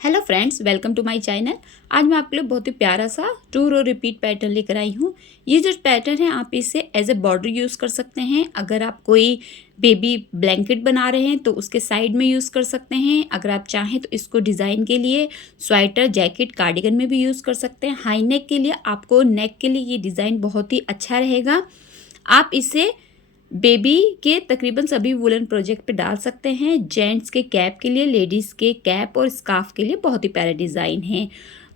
Hello friends, welcome to my channel. आज मैं आपके लिए बहुत ही प्यारा सा 2 रो रिपीट पैटर्न लेकर आई हूँ। ये जो पैटर्न है आप इसे एज ए बॉर्डर यूज़ कर सकते हैं। अगर आप कोई बेबी ब्लैंकेट बना रहे हैं तो उसके साइड में यूज़ कर सकते हैं। अगर आप चाहें तो इसको डिज़ाइन के लिए स्वेटर, जैकेट, कार्डिगन में भी यूज़ कर सकते हैं। हाई नेक के लिए आपको नेक के लिए ये डिज़ाइन बहुत ही अच्छा रहेगा। आप इसे बेबी के तकरीबन सभी वुलन प्रोजेक्ट पे डाल सकते हैं। जेंट्स के कैप के लिए, लेडीज़ के कैप और स्कार्फ के लिए बहुत ही प्यारा डिज़ाइन है।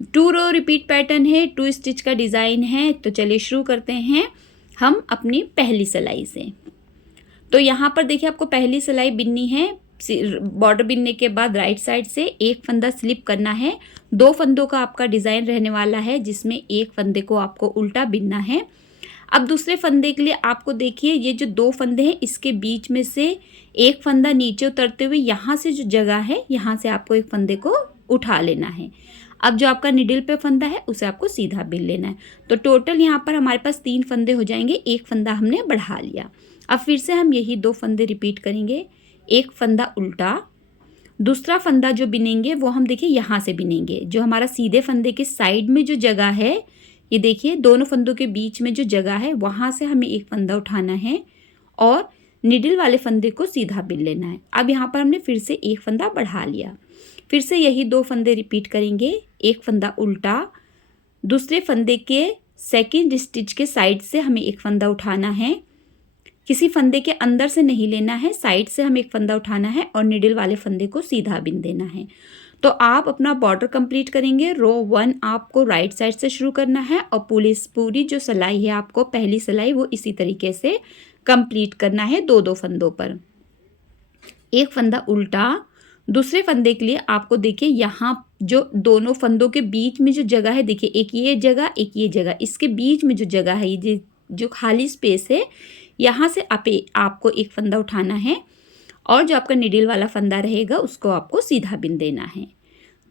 2 रो रिपीट पैटर्न है, 2 स्टिच का डिज़ाइन है। तो चलिए शुरू करते हैं हम अपनी पहली सिलाई से। तो यहाँ पर देखिए आपको पहली सिलाई बिननी है। बॉर्डर बिनने के बाद राइट साइड से एक फंदा स्लिप करना है। 2 फंदों का आपका डिज़ाइन रहने वाला है, जिसमें एक फंदे को आपको उल्टा बिनना है। अब दूसरे फंदे के लिए आपको देखिए, ये जो 2 फंदे हैं इसके बीच में से एक फंदा नीचे उतरते हुए यहाँ से जो जगह है, यहाँ से आपको एक फंदे को उठा लेना है। अब जो आपका निडल पे फंदा है उसे आपको सीधा बिन लेना है। तो टोटल यहाँ पर हमारे पास 3 फंदे हो जाएंगे। एक फंदा हमने बढ़ा लिया। अब फिर से हम यही 2 फंदे रिपीट करेंगे। एक फंदा उल्टा, दूसरा फंदा जो बिनेंगे वो हम देखिए यहाँ से बिनेंगे। जो हमारा सीधे फंदे के साइड में जो जगह है, ये देखिए दोनों फंदों के बीच में जो जगह है वहाँ से हमें एक फंदा उठाना है और निडल वाले फंदे को सीधा बिन लेना है। अब यहाँ पर हमने फिर से एक फंदा बढ़ा लिया। फिर से यही 2 फंदे रिपीट करेंगे। एक फंदा उल्टा, दूसरे फंदे के सेकेंड स्टिच के साइड से हमें एक फंदा उठाना है। किसी फंदे के अंदर से नहीं लेना है, साइड से हमें एक फंदा उठाना है और निडल वाले फंदे को सीधा बिन देना है। तो आप अपना बॉर्डर कंप्लीट करेंगे। रो 1 आपको राइट साइड से शुरू करना है और पूरी जो सिलाई है आपको पहली सिलाई वो इसी तरीके से कंप्लीट करना है। 2-2 फंदों पर एक फंदा उल्टा। दूसरे फंदे के लिए आपको देखिए यहाँ जो दोनों फंदों के बीच में जो जगह है, देखिए एक ये जगह एक ये जगह, इसके बीच में जो जगह है, ये जो खाली स्पेस है, यहाँ से आपको एक फंदा उठाना है और जो आपका निडल वाला फंदा रहेगा उसको आपको सीधा बिन देना है।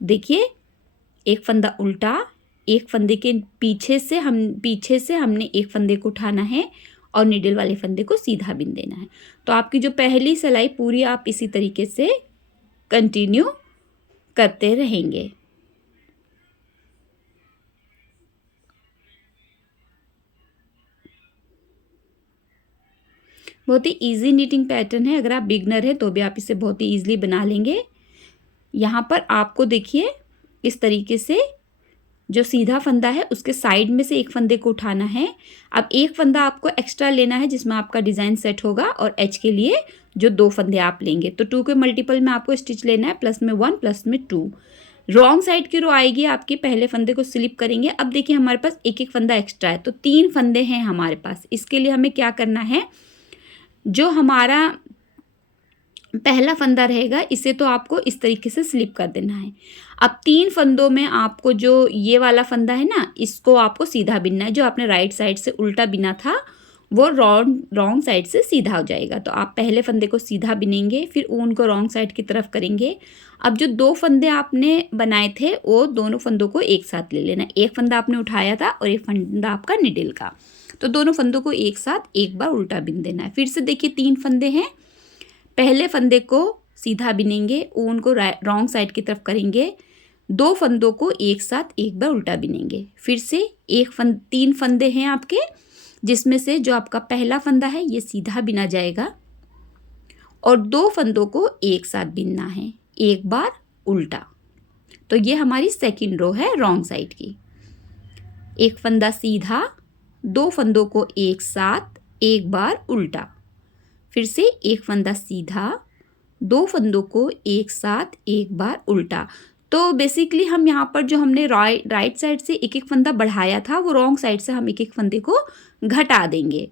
देखिए एक फंदा उल्टा, एक फंदे के पीछे से हमने एक फंदे को उठाना है और निडल वाले फंदे को सीधा बिन देना है। तो आपकी जो पहली सिलाई पूरी आप इसी तरीके से कंटिन्यू करते रहेंगे। बहुत ही इजी नीटिंग पैटर्न है। अगर आप बिगनर हैं तो भी आप इसे बहुत ही ईजिली बना लेंगे। यहाँ पर आपको देखिए इस तरीके से जो सीधा फंदा है उसके साइड में से एक फंदे को उठाना है। अब एक फंदा आपको एक्स्ट्रा लेना है जिसमें आपका डिज़ाइन सेट होगा और एच के लिए जो 2 फंदे आप लेंगे, तो 2 के मल्टीपल में आपको स्टिच लेना है, प्लस में 1 प्लस में 2। रॉन्ग साइड की रो आएगी आपकी, पहले फंदे को स्लिप करेंगे। अब देखिए हमारे पास एक एक फंदा एक्स्ट्रा है, तो 3 फंदे हैं हमारे पास। इसके लिए हमें क्या करना है, जो हमारा पहला फंदा रहेगा इसे तो आपको इस तरीके से स्लिप कर देना है। अब 3 फंदों में आपको जो ये वाला फंदा है ना, इसको आपको सीधा बिनना है। जो आपने राइट साइड से उल्टा बिना था वो रॉन्ग साइड से सीधा हो जाएगा। तो आप पहले फंदे को सीधा बिनेंगे, फिर ऊन को रॉन्ग साइड की तरफ करेंगे। अब जो 2 फंदे आपने बनाए थे वो दोनों फंदों को एक साथ ले लेना। एक फंदा आपने उठाया था और एक फंदा आपका निडल का, तो दोनों फंदों को एक साथ एक बार उल्टा बिन देना है। फिर से देखिए 3 फंदे हैं, पहले फंदे को सीधा बिनेंगे, ऊन को रॉन्ग साइड की तरफ करेंगे, 2 फंदों को एक साथ एक बार उल्टा बिनेंगे। फिर से 3 फंदे हैं आपके, जिसमें से जो आपका पहला फंदा है ये सीधा बिना जाएगा और 2 फंदों को एक साथ बिनना है, एक बार उल्टा। तो ये हमारी सेकंड रो है रॉन्ग साइड की। एक फंदा सीधा, 2 फंदों को एक साथ एक बार उल्टा, फिर से एक फंदा सीधा, 2 फंदों को एक साथ एक बार उल्टा। तो बेसिकली हम यहाँ पर जो हमने राइट साइड से एक एक फंदा बढ़ाया था वो रॉन्ग साइड से हम एक एक फंदे को घटा देंगे,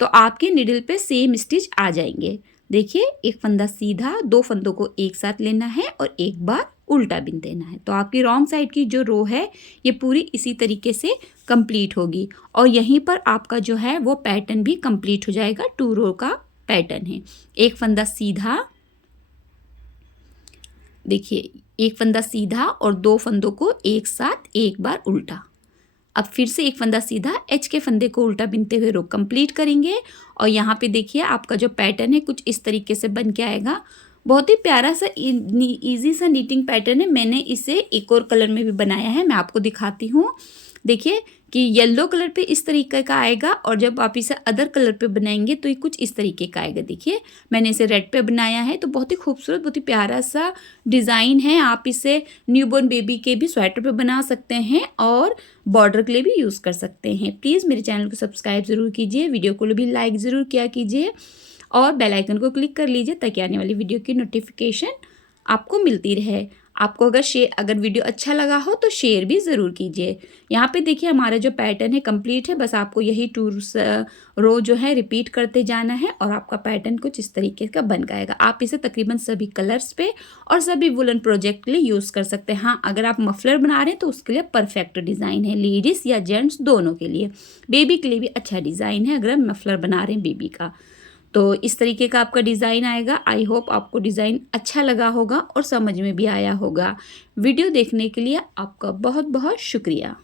तो आपके निडल पे सेम स्टिच आ जाएंगे। देखिए एक फंदा सीधा, 2 फंदों को एक साथ लेना है और एक बार उल्टा बिन देना है। तो आपकी रॉन्ग साइड की जो रो है ये पूरी इसी तरीके से कंप्लीट होगी और यहीं पर आपका जो है वो पैटर्न भी कंप्लीट हो जाएगा। 2 रो का पैटर्न है। एक फंदा सीधा, देखिए एक फंदा सीधा और 2 फंदों को एक साथ एक बार उल्टा। अब फिर से एक फंदा सीधा, एच के फंदे को उल्टा बिनते हुए रो कंप्लीट करेंगे और यहाँ पे देखिए आपका जो पैटर्न है कुछ इस तरीके से बन के आएगा। बहुत ही प्यारा सा ईज़ी सा नीटिंग पैटर्न है। मैंने इसे एक और कलर में भी बनाया है, मैं आपको दिखाती हूँ। देखिए कि येलो कलर पे इस तरीके का आएगा और जब आप इसे अदर कलर पे बनाएंगे तो ये कुछ इस तरीके का आएगा। देखिए मैंने इसे रेड पे बनाया है, तो बहुत ही खूबसूरत, बहुत ही प्यारा सा डिज़ाइन है। आप इसे न्यूबॉर्न बेबी के भी स्वेटर पे बना सकते हैं और बॉर्डर के लिए भी यूज़ कर सकते हैं। प्लीज़ मेरे चैनल को सब्सक्राइब ज़रूर कीजिए, वीडियो को भी लाइक ज़रूर किया कीजिए और बेल आइकन को क्लिक कर लीजिए ताकि आने वाली वीडियो की नोटिफिकेशन आपको मिलती रहे। आपको अगर वीडियो अच्छा लगा हो तो शेयर भी ज़रूर कीजिए। यहाँ पे देखिए हमारा जो पैटर्न है कंप्लीट है, बस आपको यही 2 रो जो है रिपीट करते जाना है और आपका पैटर्न कुछ इस तरीके का बन जाएगा। आप इसे तकरीबन सभी कलर्स पे और सभी वुलन प्रोजेक्ट के लिए यूज़ कर सकते हैं। हाँ, अगर आप मफलर बना रहे हैं तो उसके लिए परफेक्ट डिज़ाइन है, लेडीज़ या जेंट्स दोनों के लिए। बेबी के लिए भी अच्छा डिज़ाइन है अगर आप मफलर बना रहे हैं बेबी का। तो इस तरीके का आपका डिज़ाइन आएगा। आई होप आपको डिज़ाइन अच्छा लगा होगा और समझ में भी आया होगा। वीडियो देखने के लिए आपका बहुत बहुत शुक्रिया।